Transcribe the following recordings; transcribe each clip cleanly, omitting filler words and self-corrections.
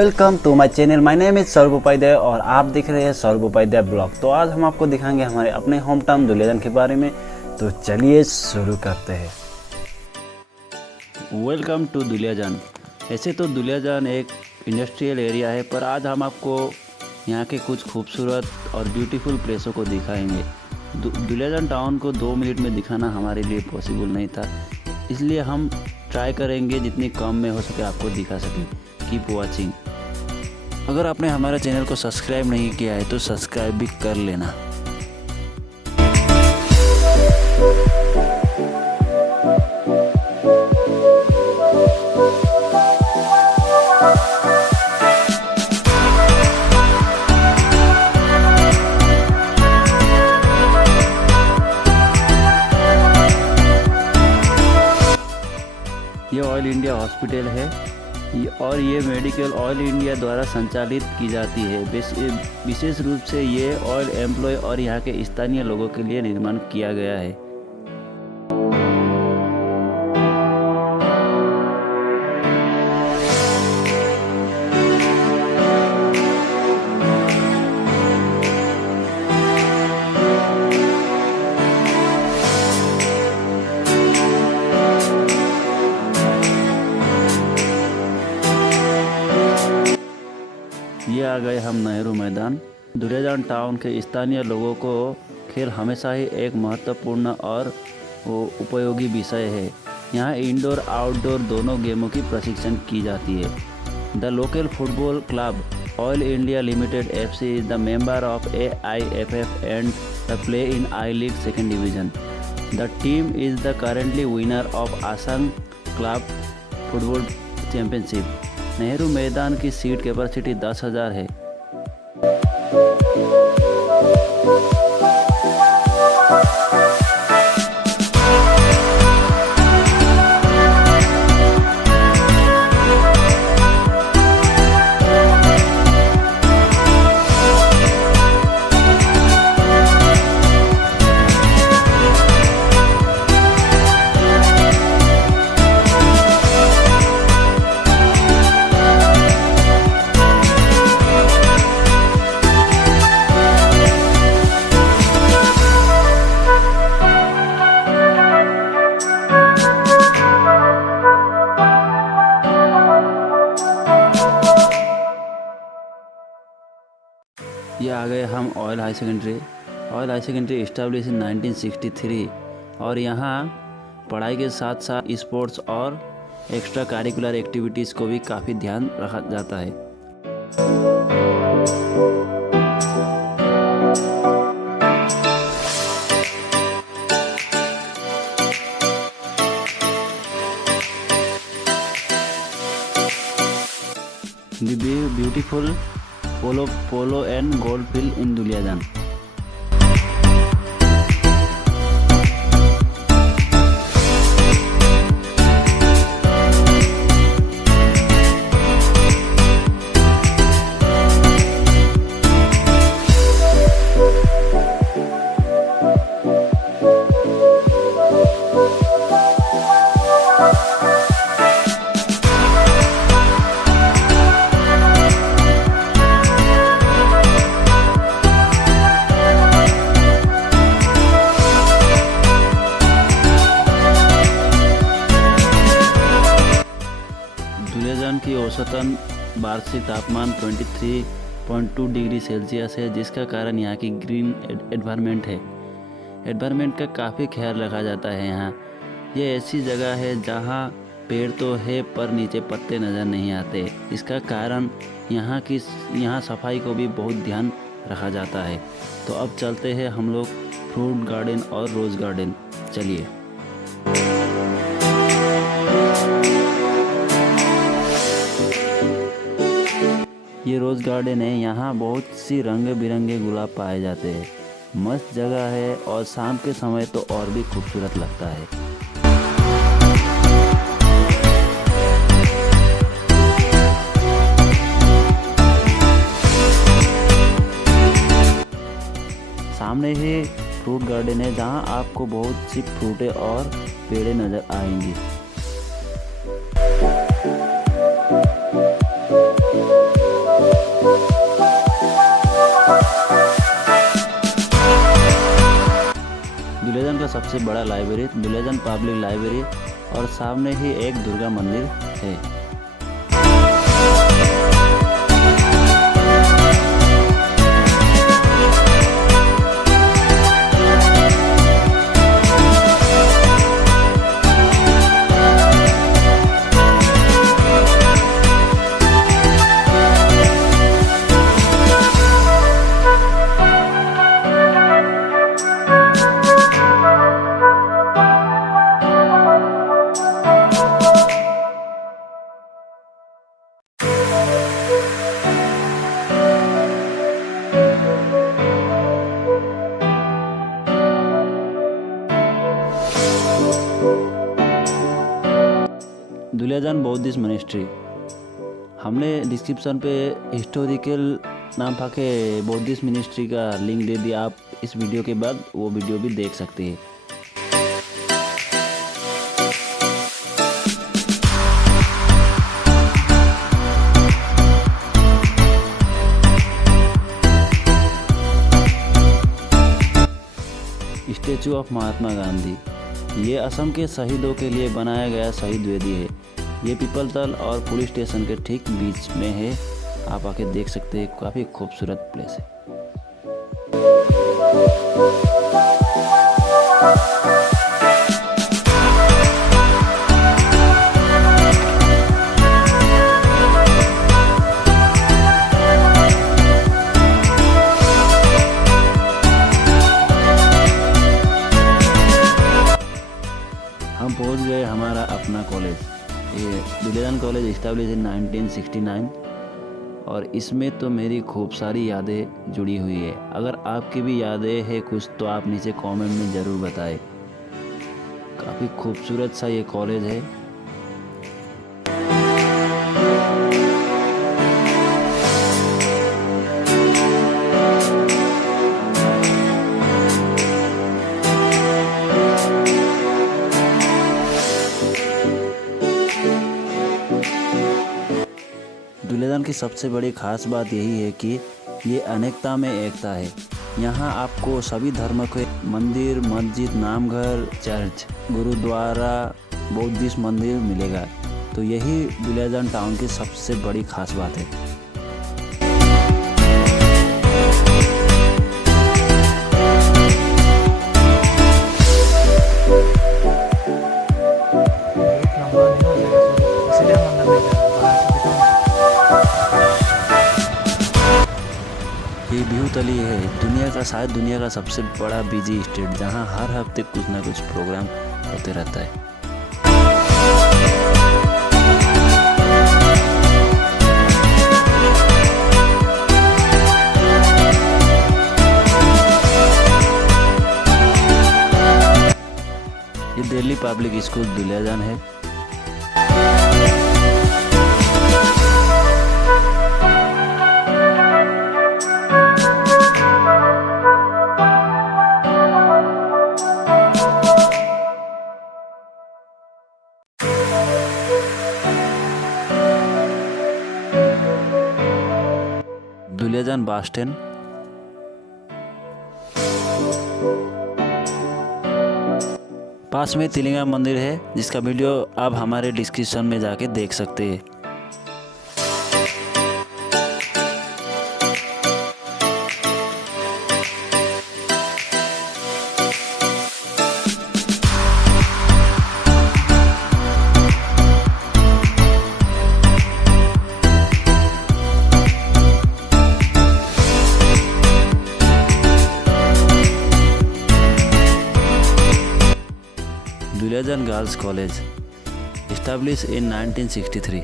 Welcome to my channel. My name is Saurabh Upadhyay और आप देख रहे हैं सौरभ उपाध्याय ब्लॉग। तो आज हम आपको दिखाएंगे हमारे अपने होम टाउन दुलियाजान के बारे में। तो चलिए शुरू करते हैं। Welcome to Duliajan. ऐसे तो दुलियाजान एक इंडस्ट्रियल एरिया है, पर आज हम आपको यहाँ के कुछ खूबसूरत और ब्यूटीफुल प्लेसों को दिखाएंगे। दुलियाजान टाउन को 2 मिनट में दिखाना हमारे लिए पॉसिबल नहीं था, इसलिए हम ट्राई करेंगे जितनी कम में हो सके आपको दिखा सकें। Keep watching. अगर आपने हमारे चैनल को सब्सक्राइब नहीं किया है तो सब्सक्राइब भी कर लेना। ये ऑयल इंडिया हॉस्पिटल है और ये मेडिकल ऑयल इंडिया द्वारा संचालित की जाती है। विशेष रूप से ये ऑयल एम्प्लॉय और यहाँ के स्थानीय लोगों के लिए निर्माण किया गया है। ये आ गए हम नेहरू मैदान। दुलियाजान टाउन के स्थानीय लोगों को खेल हमेशा ही एक महत्वपूर्ण और उपयोगी विषय है। यहाँ इंडोर आउटडोर दोनों गेमों की प्रशिक्षण की जाती है। The local football club oil India limited FC is the member of AIFF and the play in I league second division. The team is the currently winner of Assam club football championship. Nehru मैदान की seat capacity 10,000 है। ये आ गए हम oil high secondary. Oil high secondary establish in 1963 और यहाँ पढ़ाई के साथ साथ स्पोर्ट्स और एक्स्ट्रा करिकुलर एक्टिविटीज़ को भी काफ़ी ध्यान रखा जाता है। The beautiful polo and gold field इन दुलियाजान। दुलियाजान की औसतन वार्षिक तापमान 23.2 डिग्री सेल्सियस है, जिसका कारण यहाँ की ग्रीन एनवायरनमेंट है। एनवायरनमेंट का काफ़ी ख्याल रखा जाता है यहाँ। ये ऐसी जगह है जहाँ पेड़ तो है पर नीचे पत्ते नज़र नहीं आते। इसका कारण यहाँ सफाई को भी बहुत ध्यान रखा जाता है। तो अब चलते हैं हम लोग फ्रूट गार्डन और रोज़ गार्डन। चलिए। ये रोज़ गार्डन है। यहाँ बहुत सी रंग बिरंगे गुलाब पाए जाते हैं। मस्त जगह है और शाम के समय तो और भी खूबसूरत लगता है। सामने ही फ्रूट गार्डन है जहाँ आपको बहुत सी फ्रूटें और पेड़े नज़र आएंगी। दुलियाजान का सबसे बड़ा लाइब्रेरी दुलियाजान पब्लिक लाइब्रेरी और सामने ही एक दुर्गा मंदिर है। दुलियाजान बौद्धिस्ट मॉनेस्ट्री, हमने डिस्क्रिप्शन पे हिस्टोरिकल नामफा के बौद्धिस्ट मिनिस्ट्री का लिंक दे दिया। आप इस वीडियो के बाद वो वीडियो भी देख सकते हैं। स्टैचू ऑफ महात्मा गांधी, ये असम के शहीदों के लिए बनाया गया शहीद वेदी है। ये पीपलतल और पुलिस स्टेशन के ठीक बीच में है। आप आके देख सकते हैं, काफ़ी खूबसूरत प्लेस है। हम पहुंच गए हमारा अपना कॉलेज। ये दुलियाजान कॉलेज इस्टेब्लिश इन 1969 और इसमें तो मेरी खूब सारी यादें जुड़ी हुई है। अगर आपकी भी यादें हैं कुछ तो आप नीचे कमेंट में ज़रूर बताएं। काफ़ी खूबसूरत सा ये कॉलेज है। दुलियाजान की सबसे बड़ी खास बात यही है कि ये अनेकता में एकता है। यहाँ आपको सभी धर्म के मंदिर, मस्जिद, नामघर, चर्च, गुरुद्वारा, बौद्धिस्ट मंदिर मिलेगा। तो यही दुलियाजान टाउन की सबसे बड़ी खास बात है। ये बिहुतली है, शायद दुनिया का सबसे बड़ा बिजी स्टेट, जहां हर हफ्ते कुछ ना कुछ प्रोग्राम होते रहता है। ये दिल्ली पब्लिक स्कूल दुलियाजान है। दुलियाजान बस स्टैंड, पास में तिलिंगा मंदिर है, जिसका वीडियो आप हमारे डिस्क्रिप्शन में जाके देख सकते हैं। Duliajan girls college established in 1963।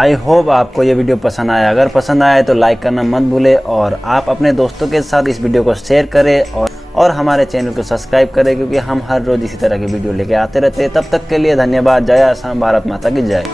I hope आपको ये वीडियो पसंद आया। अगर पसंद आया तो लाइक करना मत भूले और आप अपने दोस्तों के साथ इस वीडियो को शेयर करें और हमारे चैनल को सब्सक्राइब करें, क्योंकि हम हर रोज़ इसी तरह के वीडियो लेके आते रहते हैं। तब तक के लिए धन्यवाद। जय आसाम, भारत माता की जय।